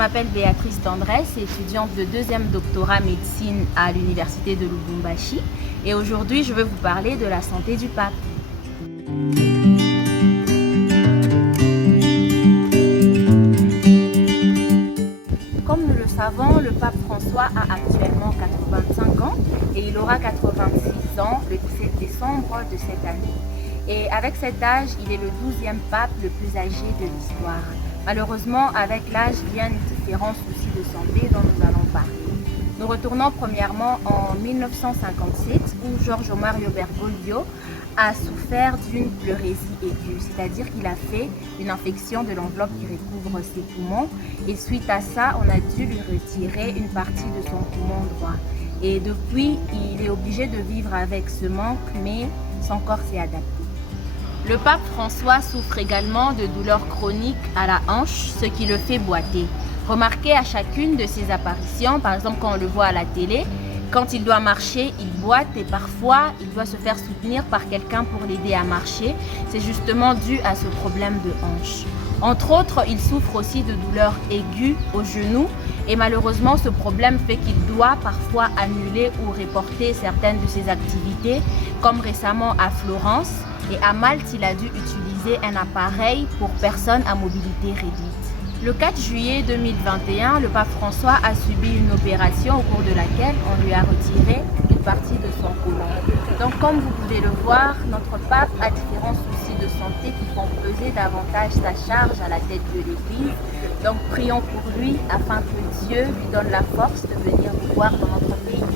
m'appelle Béatrice Tendresse, étudiante de deuxième doctorat médecine à l'université de Lubumbashi. Et aujourd'hui, je veux vous parler de la santé du pape. Comme nous le savons, le pape François a actuellement 85 ans et il aura 86 ans le 17 décembre de cette année. Et avec cet âge, il est le 12e pape le plus âgé de l'histoire. Malheureusement, avec l'âge viennent différents soucis de santé dont nous allons parler. Nous retournons premièrement en 1957 où Jorge Mario Bergoglio a souffert d'une pleurésie aiguë, c'est-à-dire qu'il a fait une infection de l'enveloppe qui recouvre ses poumons et suite à ça, on a dû lui retirer une partie de son poumon droit. Et depuis, il est obligé de vivre avec ce manque, mais son corps s'est adapté. Le pape François souffre également de douleurs chroniques à la hanche, ce qui le fait boiter. Remarquez à chacune de ses apparitions, par exemple quand on le voit à la télé, quand il doit marcher, il boite et parfois il doit se faire soutenir par quelqu'un pour l'aider à marcher. C'est justement dû à ce problème de hanche. Entre autres, il souffre aussi de douleurs aiguës au genou et malheureusement ce problème fait qu'il doit parfois annuler ou reporter certaines de ses activités, comme récemment à Florence. Et à Malte, il a dû utiliser un appareil pour personnes à mobilité réduite. Le 4 juillet 2021, le pape François a subi une opération au cours de laquelle on lui a retiré une partie de son côlon. Donc comme vous pouvez le voir, notre pape a différents soucis de santé qui font peser davantage sa charge à la tête de l'Église. Donc prions pour lui afin que Dieu lui donne la force de venir nous voir dans notre pays.